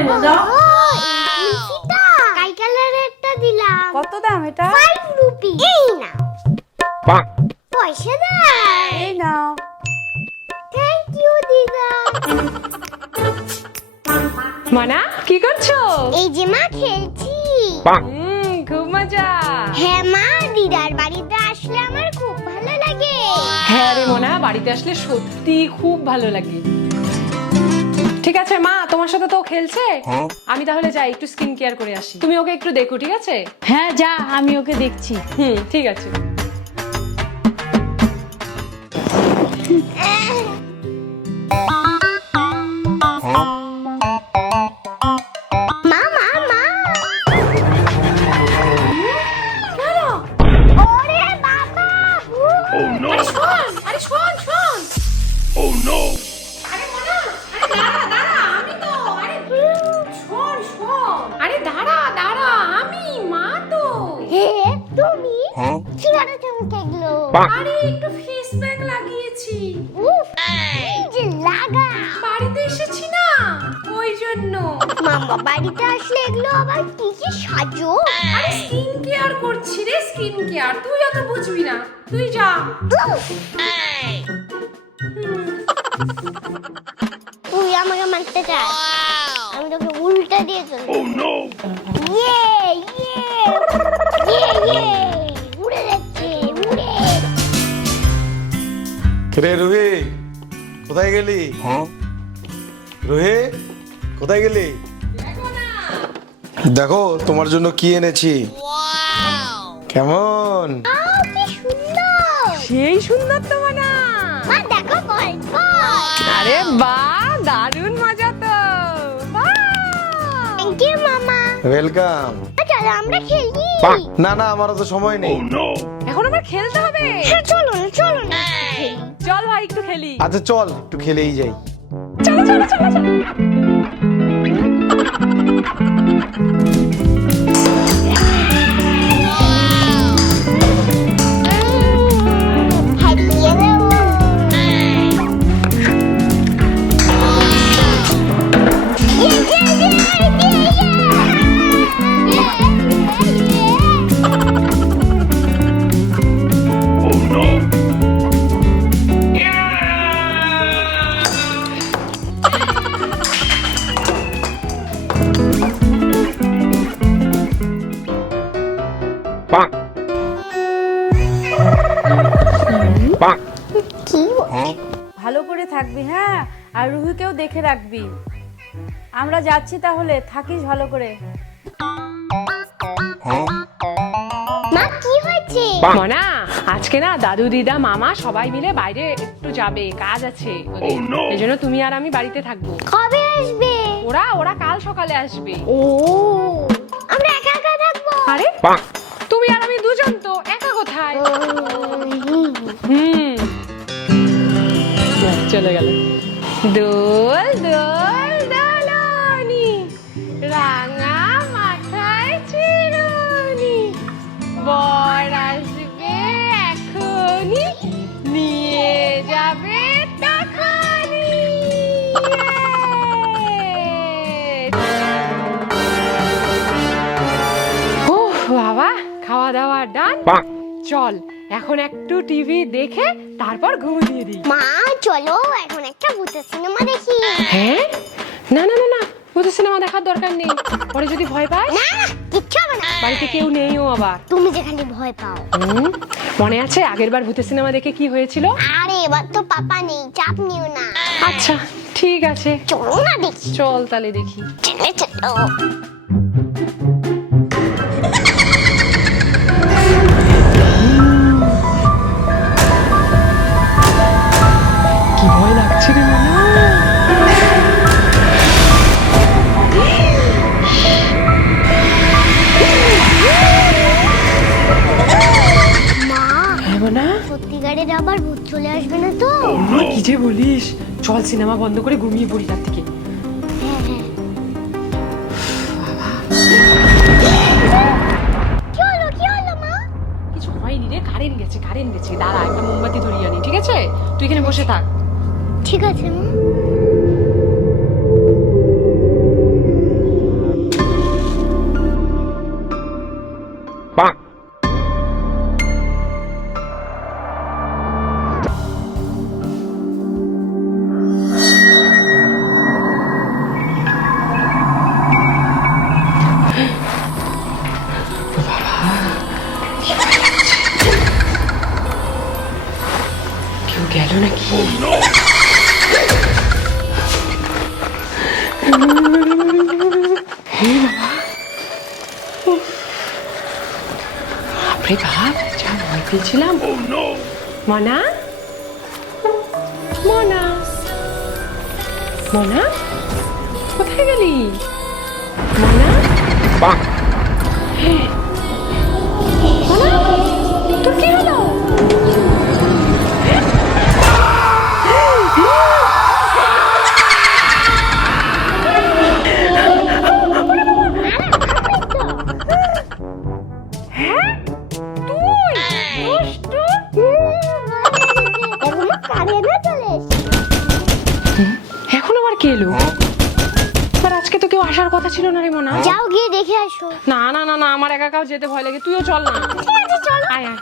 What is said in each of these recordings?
নেব দাও। কাই কালারেরটা দিলাম। কত দাম এটা? ফাইভ রুপি এই না পয়সা দাও এই নাও। থ্যাংক ইউ দিদা। মানা কি করছ? এই যে মা খেলছি। হুম খুব মজা। হ্যাঁ মা দিদার বাড়িতে আসলে আমার খুব ভালো লাগে। হ্যাঁ রে মোনা বাড়িতে আসলে সত্যি খুব ভালো লাগে। ঠিক আছে মা তোমার সাথে তো ও খেলছে। আমি তাহলে যাই একটু স্কিন কেয়ার করে আসি। তুমি ওকে একটু দেখো ঠিক আছে? হ্যাঁ যা আমি ওকে দেখছি। হুম ঠিক আছে। তুমি? কীভাবে চমকে গেলো আরে একটু ফেস প্যাক লাগিয়েছি। উফ যে লাগা। বাড়িতে এসেছি না? ওই জন্য। মামা বাড়িতে আসলে এগুলো আবার কি কি সাজো? আরে স্কিন কেয়ার করছি রে স্কিন কেয়ার তুই অত বুঝবি না। তুই যা। উফ, তুই আমাকে মারতে চাস? রে রুহি কোথায় গেলি? Huh? রুহি কোথায় গেলি? দেখো তোমার জন্য কি এনেছি। কেমন? আহ, কি সুন্দর সেই সুন্দর তো মানা দেখো আরে বাহ দারুণ মজা তো। থ্যাংক ইউ মামা। ওয়েলকাম চলো আমরা খেলি। না না আমার তো সময় নেই। Oh এখন আবার খেলতে হবে। হ্যাঁ চলো না চলো না। খেলি চল ভাই একটু খেলি। আচ্ছা চল একটু খেলেই যাই। চলো চলো চলো চলো। Bonk! Bonk! কি ভালো করে থাকবি হ্যাঁ? আর রুহিকেও দেখে রাখবি। আমরা যাচ্ছি তাহলে থাকিস ভালো করে। মা কি হয়েছে? মনা আজকে না দাদু দিদা মামা সবাই মিলে বাইরে একটু যাবে কাজ আছে। Oh, এই জন্য তুমি আর আমি বাড়িতে থাকব। কবে আসবে? ওরা ওরা কাল সকালে আসবে। ও আমরা একা একা থাকব? আর? চলে গেল। দোল দোল দোলনি রাঙা মাথায় চিরুনি বর আসবে এখনই নিয়ে যাবে তখনই। উফ বাবা খাওয়া দাওয়া ডান। চল এখন একটু টিভি দেখে তারপর ঘুমিয়ে দিই। মা চলো এখন একটা ভূতের সিনেমা দেখি। হ্যাঁ? না না না না ভূতের সিনেমা দেখার দরকার নেই। পরে যদি ভয় পায় না না কিচ্ছু হবে না। বাড়িতে কেউ নেইও আবার। তুমি যেখানে ভয় পাও। মনে আছে আগের বার ভূতের সিনেমা দেখে কি হয়েছিল? আরে এবার তো পাপা নেই চাপ নিও না। আচ্ছা ঠিক আছে। চলো না দেখি। চল তাহলে দেখি। চলো চলো। আসবে না তো। কি যে বলিস? চল সিনেমা বন্ধ করে ঘুমিয়ে পড়ি তার থেকে। হ্যাঁ হ্যাঁ। কি হলো মা? কিছু হয়নি রে কারেন্ট গেছে কারেন্ট গেছে। দাঁড়া একটা মোমবাতি ধরিয়ে আনি ঠিক আছে? তুই এখানে বসে থাক। ঠিক আছে মা। বাপরে বাপ যা ভয় পেয়েছিলাম। Oh! মনা? মনা? মনা? কোথায় গেলি? মনা। মনা? আসার কথা ছিল না রে মনা। যাও গিয়ে দেখে আসো। না না না না আমার একা কাউ যেতে ভয় লাগে। তুইও চল না। ঠিক আছে চলো। আয় আয়।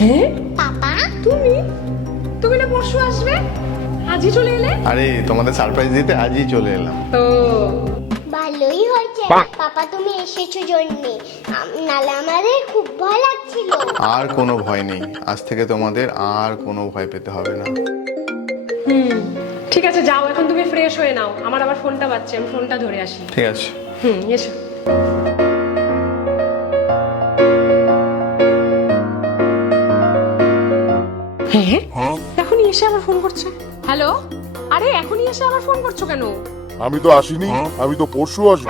হ্যাঁ পাপা? তুমি? তুমি না পরশু আসবে? আজই চলে এলে? আরে তোমাদের সারপ্রাইজ দিতে আজই চলে এলাম। ভালোই হয়েছে পাপা তুমি এসেছ জন্যে। নালে আমাদের খুব ভয় লাগছিল। আর কোনো ভয় নেই। আজ থেকে তোমাদের আর কোনো ভয় পেতে হবে না। হুম ঠিক আছে যাও এখন তুমি ফ্রেশ হয়ে নাও। আমার আবার ফোনটা বাজছে আমি ফোনটা ধরে আসি। ঠিক আছে। হুম এসো। হ্যাঁ? এখনই এসে আবার ফোন করছে? হ্যালো? আরে এখনই এসে আবার ফোন করছ কেন? আমি তো আসিনি আমি তো পরশু আসব।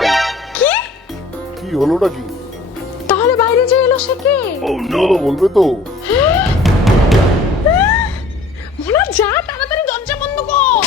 কি হলোটা কি তাহলে বাইরে যে এলো সে কে? ও কি! হলো বলবে তো? মোনা যা তাড়াতাড়ি দরজা বন্ধ কর।